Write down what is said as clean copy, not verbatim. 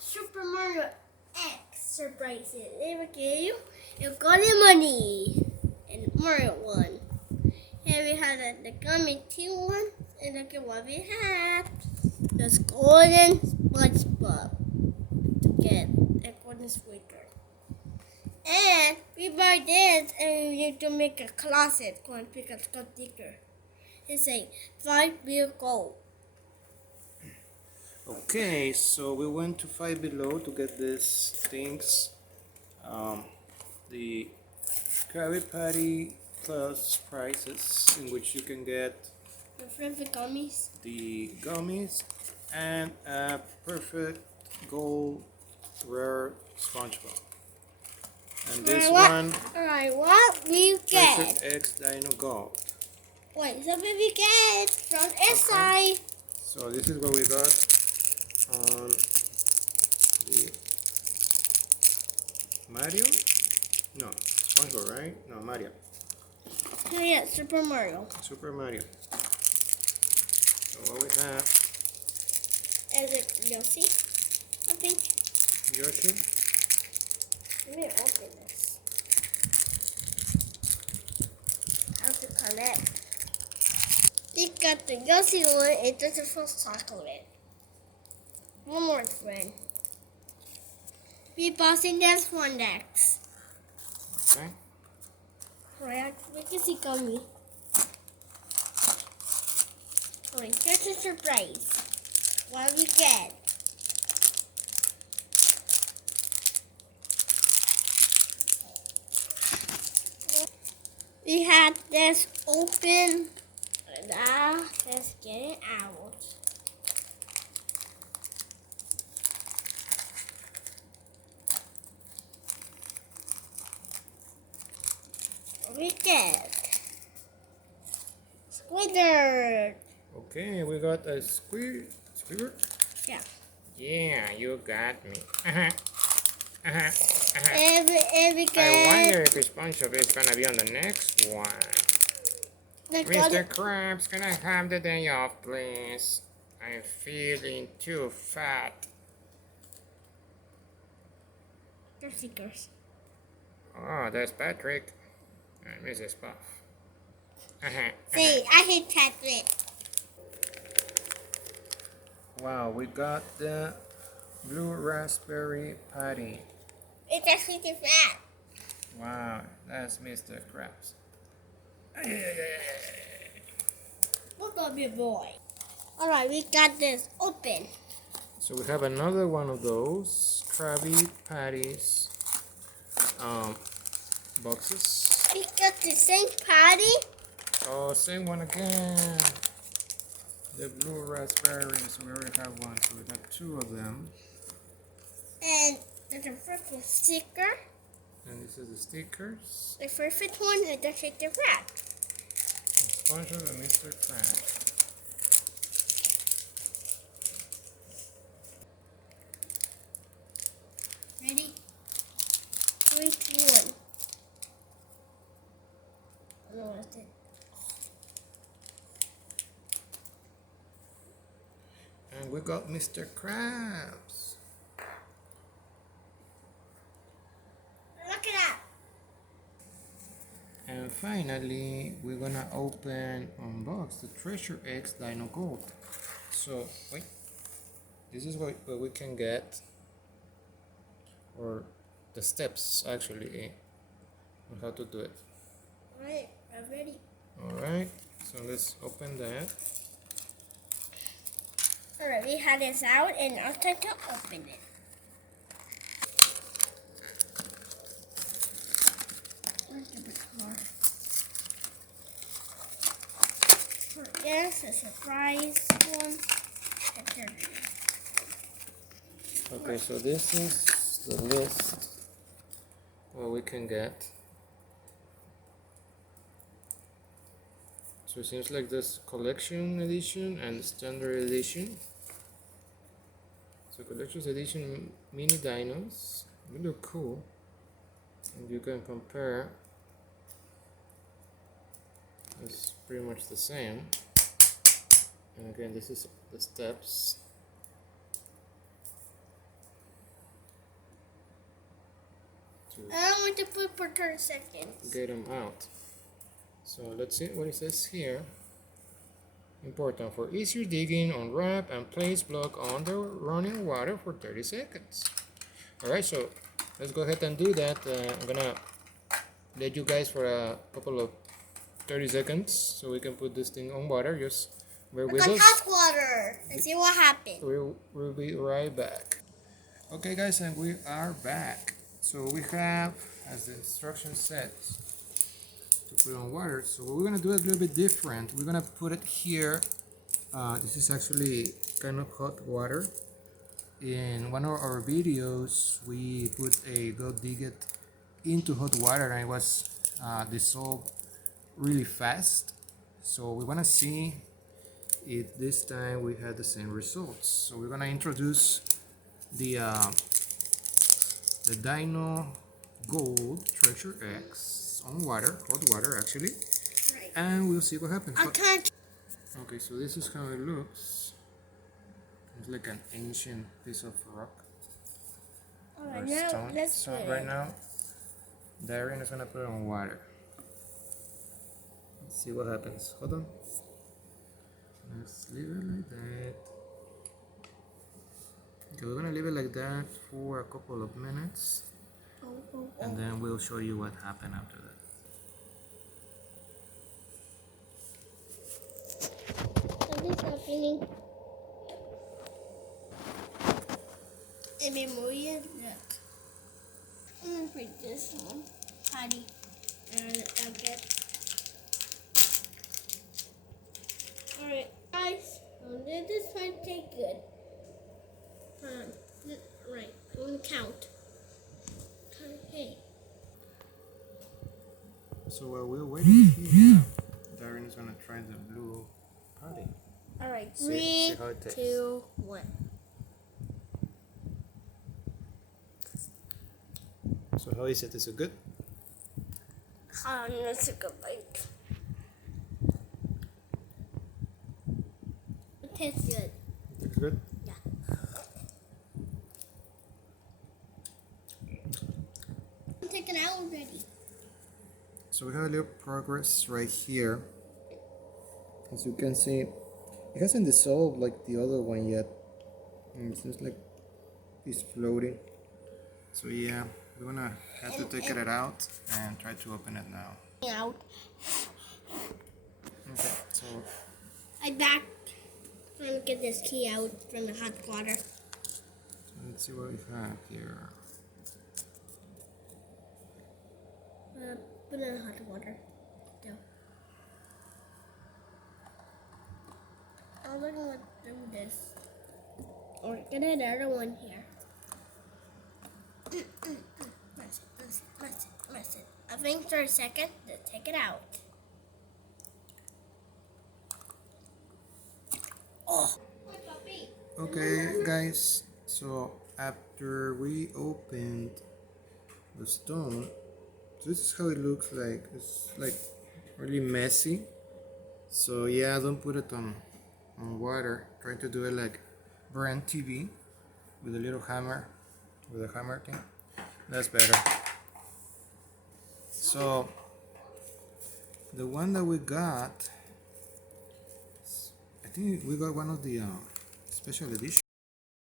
Super Mario X surprises. They will give you golden money and Mario one. Here we have the gummy 2 one, and look at what we have. This golden SpongeBob to get a golden squeaker. And we buy this and we need to make a closet going pick up Scott Dicker. It's a 5 real gold. Okay, so we went to Five Below to get these things. The Krabby Patty plus prices, in which you can get The favorite gummies. the gummies and a perfect gold rare SpongeBob. And this one, Alright, what we get? Perfect X Dino Gold. Wait, so what we get from inside? So this is what we got on the Mario? No, SpongeBob, right? No, Mario. Oh yeah, Super Mario. Super Mario. So what we have, Is it Yoshi? I think. Yoshi. Let me open this. How to connect? We got the Yoshi one. It doesn't feel chocolate. One more friend. We bossing this one next. Okay. Alright, we can see gummy. Alright, here's a surprise. What we get? We had this open. Now let's get it out. What we get? Squidward. Okay, we got a squeaker. Yeah. Yeah, you got me. Every I wonder if SpongeBob is gonna be on the next one. Mr. Krabs, can I have the day off, please? I'm feeling too fat. They're stickers. Oh, that's Patrick and Mrs. Puff. See, I hate chocolate. Wow, we got the blue raspberry patty. It's actually too fat. Wow, that's Mr. Krabs. Look at me, boy. Alright, we got this open. So we have another one of those Krabby Patties boxes. We got the same patty. Oh, same one again. The blue raspberries. We already have one, so we got two of them. And there's a purple sticker. And this is the stickers. The perfect one is the shake the wrap. SpongeBob and Mr. Krabs. Ready? 3, 2, 1. I don't know what it. And we got Mr. Krabs. Look it up. And finally, we're gonna unbox the Treasure X Dino Gold. So, wait. This is what we can get. Or the steps, actually, on how to do it. Alright, I'm ready. Alright, so let's open that. Alright, we had this out and now it's time to open it. Where's the big car? Yes, a surprise one. Okay, so this is the list what we can get. So it seems like this collection edition and standard edition. So collector's edition mini dinos, they look cool, and you can compare. It's pretty much the same. And again, this is the steps. I don't want to put for 30 seconds. get them out. So let's see what it says here. Important for easier digging, unwrap and place block under running water for 30 seconds. Alright, so let's go ahead and do that. I'm gonna let you guys for a couple of 30 seconds so we can put this thing on water. Just bear with us. Hot water and see what happens. We'll be right back. Okay guys, and we are back. So we have, as the instruction says, to put on water. So we're gonna do it a little bit different. We're gonna put it here. This is actually kind of hot water. In one of our videos, we put a go dig it into hot water and it was dissolved really fast. So we wanna see if this time we had the same results. So we're gonna introduce the Dino Gold Treasure X on water, hot water actually, Right. and we'll see what happens. I can't. Okay, so this is how it looks. It's like an ancient piece of rock Alright, or now stone. let's So put right it. now, Darren is gonna put it on water. Let's see what happens. Hold on. Let's leave it like that. Okay, we're gonna leave it like that for a couple of minutes, and then we'll show you what happened after that. Something's happening. It be moving. Look. I'm gonna put this one. Patty. And I'll get. Alright, guys. This one take good. Right. I'm gonna count. Okay. So while we're waiting here, Darren is gonna try the blue patty. Alright. See 3, how it tastes. 2, 1. So how is it? Is it good? That's a good bite. It tastes good. It's good. Yeah. I'm taking it out already. So we have a little progress right here. As you can see, it hasn't dissolved like the other one yet. And it seems like it's floating. So yeah, we're gonna have to take it out and try to open it now. Out. Okay, so I back. Trying to get this key out from the hot water. let's see what we have here. Put it in hot water. Still. I'm gonna do this. Or get another one here. Press it. I think for a second, then take it out. Oh. Okay guys, so after we opened the stone, this is how it looks like. It's like really messy. So yeah, don't put it on water. Try to do it like brand TV with a little hammer, with a hammer thing. That's better. So the one that we got, I think we got one of the special edition.